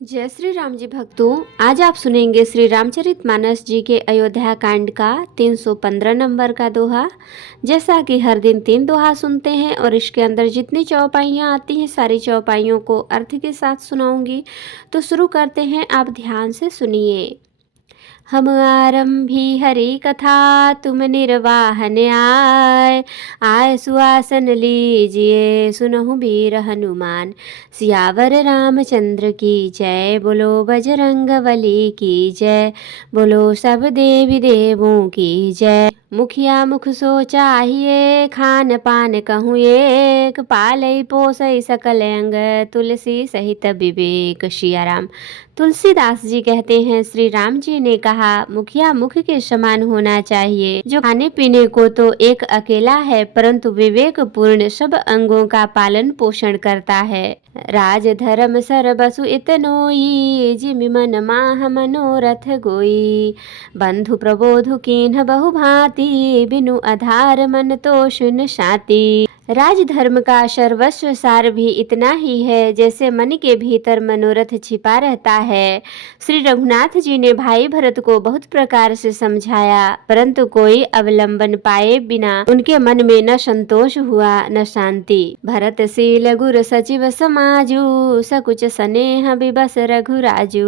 जय श्री राम जी भक्तों, आज आप सुनेंगे श्री रामचरितमानस जी के अयोध्या कांड का 315 नंबर का दोहा। जैसा कि हर दिन 3 दोहा सुनते हैं और इसके अंदर जितनी चौपाइयाँ आती हैं सारी चौपाइयों को अर्थ के साथ सुनाऊंगी। तो शुरू करते हैं, आप ध्यान से सुनिए। हम आरंभी हरि कथा तुम निर्वाहन आय सुआसन लीजिए सुनहु वीर हनुमान। सियावर रामचंद्र की जय, बोलो बजरंग बली की जय, बोलो सब देवी देवों की जय। मुखिया मुख सो चाहिए खान पान कहूँ एक, पालई पोसई सकल अंग तुलसी सहित विवेक। सियाराम। तुलसीदास जी कहते हैं, श्री राम जी ने कहा मुखिया मुख के समान होना चाहिए, जो खाने पीने को तो एक अकेला है परंतु विवेक पूर्ण सब अंगों का पालन पोषण करता है। राज धर्म सर बसु इतनोई, जिमि मन माह मनोरथ गोई। बंधु प्रबोधु कीन्ह बहु भांति, बिनु आधार मन तो शून्य शांति। राजधर्म का सर्वस्व सार भी इतना ही है जैसे मन के भीतर मनोरथ छिपा रहता है। श्री रघुनाथ जी ने भाई भरत को बहुत प्रकार से समझाया परंतु कोई अवलंबन पाए बिना उनके मन में न संतोष हुआ न शांति। भरत शील गुर सचिव समाजू, सकुच स्नेह विबस रघुराजू।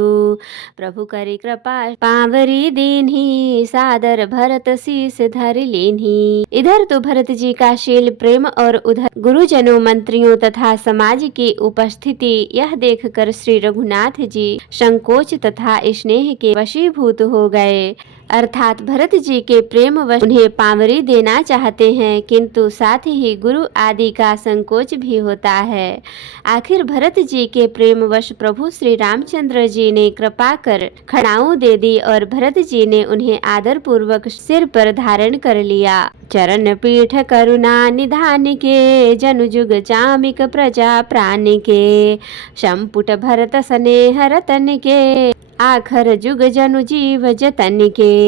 प्रभु करी कृपा पावरी दीन्ही, सादर भरत शीस धरि लीन्ही। इधर तो भरत जी का शील प्रेम और उधर गुरुजनों मंत्रियों तथा समाज की उपस्थिति यह देखकर श्री रघुनाथ जी संकोच तथा स्नेह के वशीभूत हो गए। अर्थात भरत जी के प्रेम वश उन्हें पावरी देना चाहते हैं किंतु साथ ही गुरु आदि का संकोच भी होता है। आखिर भरत जी के प्रेम वश प्रभु श्री रामचंद्र जी ने कृपा कर खड़ाऊ दे दी और भरत जी ने उन्हें आदर पूर्वक सिर पर धारण कर लिया। चरण पीठ करुणा निधान के, जनु जुग चामिक प्रजा प्राण के। संपुट भरत स्नेह रतन के, आखर जुग जनु जीव जतन के।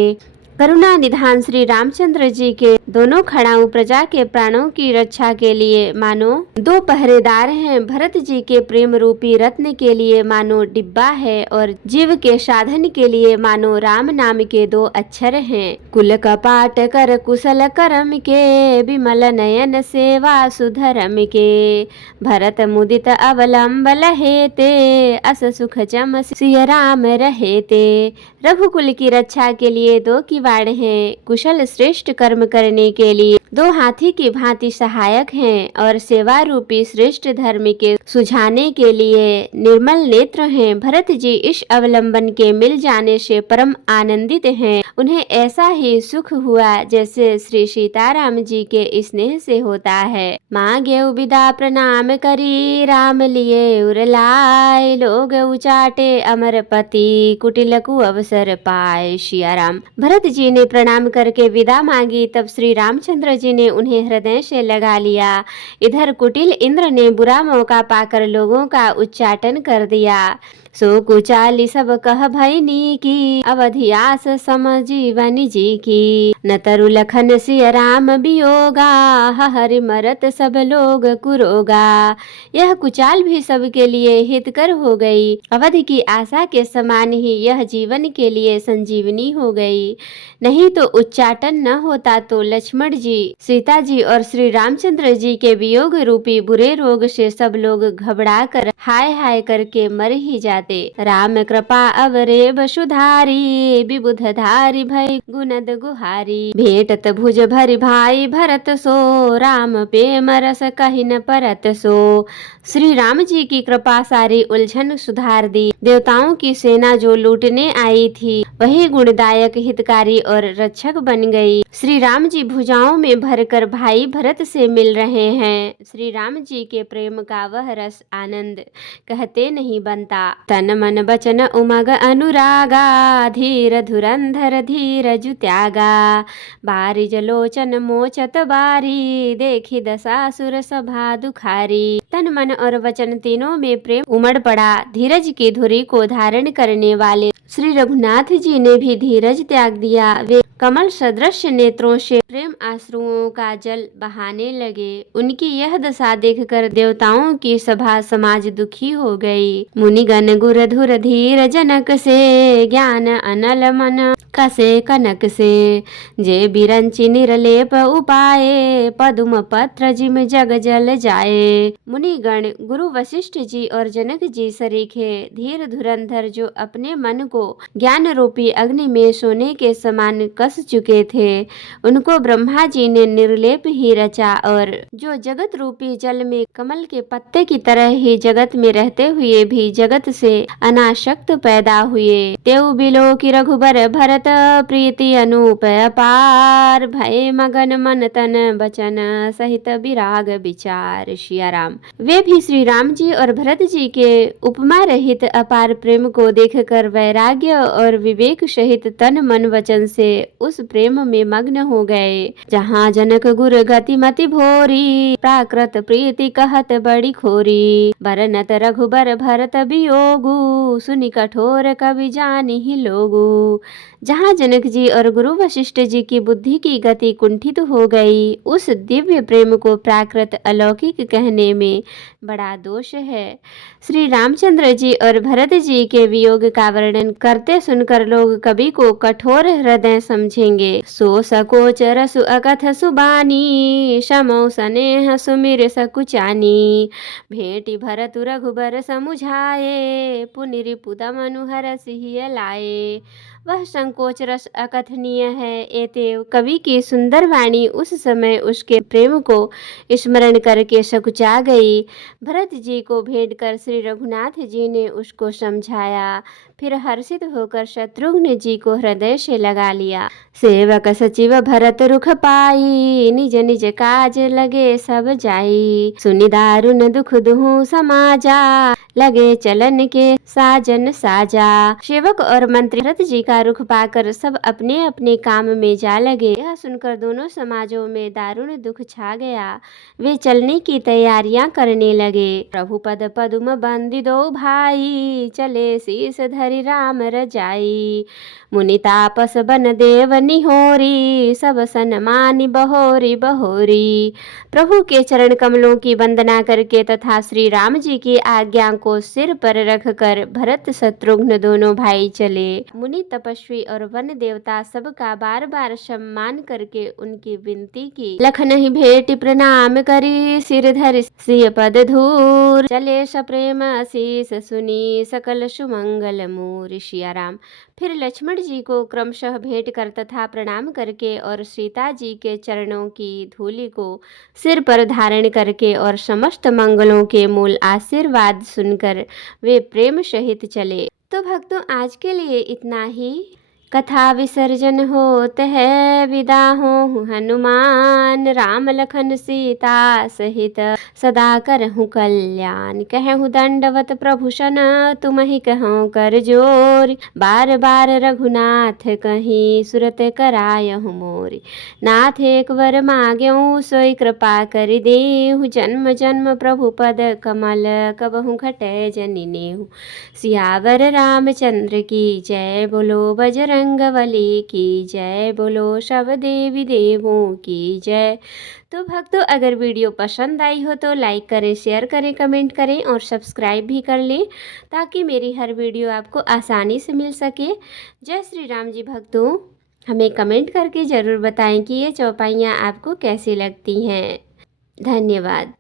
करुणा निधान श्री रामचंद्र जी के दोनों खड़ाऊ प्रजा के प्राणों की रक्षा के लिए मानो 2 पहरेदार हैं। भरत जी के प्रेम रूपी रत्न के लिए मानो डिब्बा है और जीव के साधन के लिए मानो राम नाम के 2 अक्षर हैं। कुल कपाट कर कुशल करम के, विमल नयन सेवा सुधरम के। भरत मुदित अवलंब लहेते, अस सुख चम सिय राम रहेते। रघुकुल की रक्षा के लिए 2 किवाड़ हैं, कुशल श्रेष्ठ कर्म करने के लिए 2 हाथी की भांति सहायक हैं और सेवा रूपी श्रेष्ठ धर्म के सुझाने के लिए निर्मल नेत्र हैं। भरत जी इस अवलंबन के मिल जाने से परम आनंदित हैं। उन्हें ऐसा ही सुख हुआ जैसे श्री सीताराम जी के स्नेह से होता है। मांगे विदा प्रणाम करी, राम लिए उरलाय। लोग उचाटे अमरपति, कुटिलकु अवसर पाए। सियाराम। भरत जी ने प्रणाम करके विदा मांगी तब श्री रामचंद्र जी ने उन्हें हृदय से लगा लिया। इधर कुटिल इंद्र ने बुरा मौका पाकर लोगों का उच्चाटन कर दिया। सो कुचाली सब कह भैनी की, अवधियास समजीवन जी की। न तरु लखन सिय राम वियोगा, हरि मरत सब लोग कुरोगा। यह कुचाल भी सबके लिए हितकर हो गई। अवधि की आशा के समान ही यह जीवन के लिए संजीवनी हो गई। नहीं तो उच्चाटन न होता तो लक्ष्मण जी, सीता जी और श्री रामचंद्र जी के वियोग रूपी बुरे रोग से सब लोग घबरा कर हाय हाय करके मर ही जाते। राम कृपा अवरे वसुधारी, विबुध धारी भय गुनद गुहारी। भेटत भुज भरि भाई भरत सो, राम प्रेम रस कहि न परत सो। श्री राम जी की कृपा सारी उलझन सुधार दी। देवताओं की सेना जो लूटने आई थी वही गुणदायक हितकारी और रक्षक बन गई। श्री राम जी भुजाओं में भरकर भाई भरत से मिल रहे हैं। श्री राम जी के प्रेम का वह रस आनंद कहते नहीं बनता। तन मन बचन उमग अनुरागा, धीर धुरंधर धीरज त्यागा। बारिज लोचन मोचत बारी, देखी दशासुर सभा दुखारी। तन मन और वचन तीनों में प्रेम उमड़ पड़ा। धीरज की धुरी को धारण करने वाले श्री रघुनाथ जी ने भी धीरज त्याग दिया। वे कमल सदृश नेत्रों से प्रेम आंसुओं का जल बहाने लगे। उनकी यह दशा देखकर देवताओं की सभा समाज दुखी हो गई। मुनिगण गुर धुर धीर जनक से, ज्ञान अनल मन कसे कनक से। जे बिरंचि निरलेप उपाये, पदुम पत्र जिम जग जल जाए। मुनिगण गुरु वशिष्ठ जी और जनक जी सरीखे धीर धुरंधर, जो अपने मन को ज्ञान रूपी अग्नि में सोने के समान कस चुके थे, उनको ब्रह्मा जी ने निर्लेप ही रचा, और जो जगत रूपी जल में कमल के पत्ते की तरह ही जगत में रहते हुए भी जगत से अनासक्त पैदा हुए। तेउ बिलो की रघुबर भरत, प्रीति अनूप अपार। भय मगन मन तन बचन, सहित विराग विचार। सिया राम। वे भी श्री राम जी और भरत जी के उपमा रहित अपार प्रेम को देखकर वैराग्य और विवेक सहित तन मन वचन से उस प्रेम में मग्न हो गए। जहाँ जनक गुर गति मति भोरी, प्राकृत प्रीति कहत बड़ी खोरी। बरनत रघुबर भरत वियोगु, सुनि कठोर कवि जानि ही लोगु। जहाँ जनक जी और गुरु वशिष्ठ जी की बुद्धि की गति कुंठित हो गई, उस दिव्य प्रेम को प्राकृत अलौकिक कहने में बड़ा दोष है। श्री रामचंद्र जी और भरत जी के वियोग का वर्णन करते सुनकर लोग कवि को कठोर हृदय समझेंगे। सो सकोच रसु अकथ सुबानी, समौ स्नेह सुमिर सकुचानी। भेंटि भरत रघुबर समुझाए, पुनि रिपुदम अनुहर सिहिय लाए। वह संकोच रस अकथनीय है। एतेव कवि की सुंदर वाणी उस समय उसके प्रेम को स्मरण करके सकुचा गई। भरत जी को भेंट कर श्री रघुनाथ जी ने उसको समझाया, फिर हर्षित होकर शत्रुघ्न जी को हृदय से लगा लिया। सेवक सचिव भरत रुख पाई, निज निज काज लगे सब जाई। सुनि दारुन दुख दुहु समाजा, लगे चलन के साजन साजा। सेवक और मंत्री भरत जी का रुख पाकर सब अपने अपने काम में जा लगे। यह सुनकर दोनों समाजों में दारुण दुख छा गया। वे चलने की तैयारियां करने लगे। प्रभु पद पदुम बंदी दो भाई, चले शीस धरि राम रजाई। मुनि तापस बन देव निहोरी, सब सन्मानि बहोरी बहोरी। प्रभु के चरण कमलों की वंदना करके तथा श्री राम जी की आज्ञा को सिर पर रखकर भरत शत्रुघ्न दोनों भाई चले। मुनि तपस्वी और वन देवता सबका बार बार सम्मान करके उनकी विनती की। लखन ही भेंटि प्रणाम करी, सिर धरि सिय पद धूर। चले सप्रेम आशीष सुनी, सकल सुमंगल मूर। सिया राम। फिर लक्ष्मण जी को क्रमशः भेंट कर तथा प्रणाम करके और सीता जी के चरणों की धूलि को सिर पर धारण करके और समस्त मंगलों के मूल आशीर्वाद सुनकर वे प्रेम सहित चले। तो भक्तों, आज के लिए इतना ही। कथा विसर्जन होत है, विदा हो हनुमान। राम लखन सीता सहित सदा करहु कल्याण। कहु दंडवत प्रभु सन, तुमहि कहूँ कर जोर। बार बार रघुनाथ कहीं, सुरत करायहु मोर। नाथ एक वर माग्यऊ, सोई कृपा कर देहु। जन्म जन्म प्रभु पद कमल, कबहु घटै जनि नेहु। सियावर रामचंद्र की जय, बोलो बजरंग बली की जय, बोलो सब देवी देवों की जय। तो भक्तों, अगर वीडियो पसंद आई हो तो लाइक करें, शेयर करें, कमेंट करें और सब्सक्राइब भी कर लें, ताकि मेरी हर वीडियो आपको आसानी से मिल सके। जय श्री राम जी। भक्तों, हमें कमेंट करके ज़रूर बताएं कि ये चौपाइयाँ आपको कैसी लगती हैं। धन्यवाद।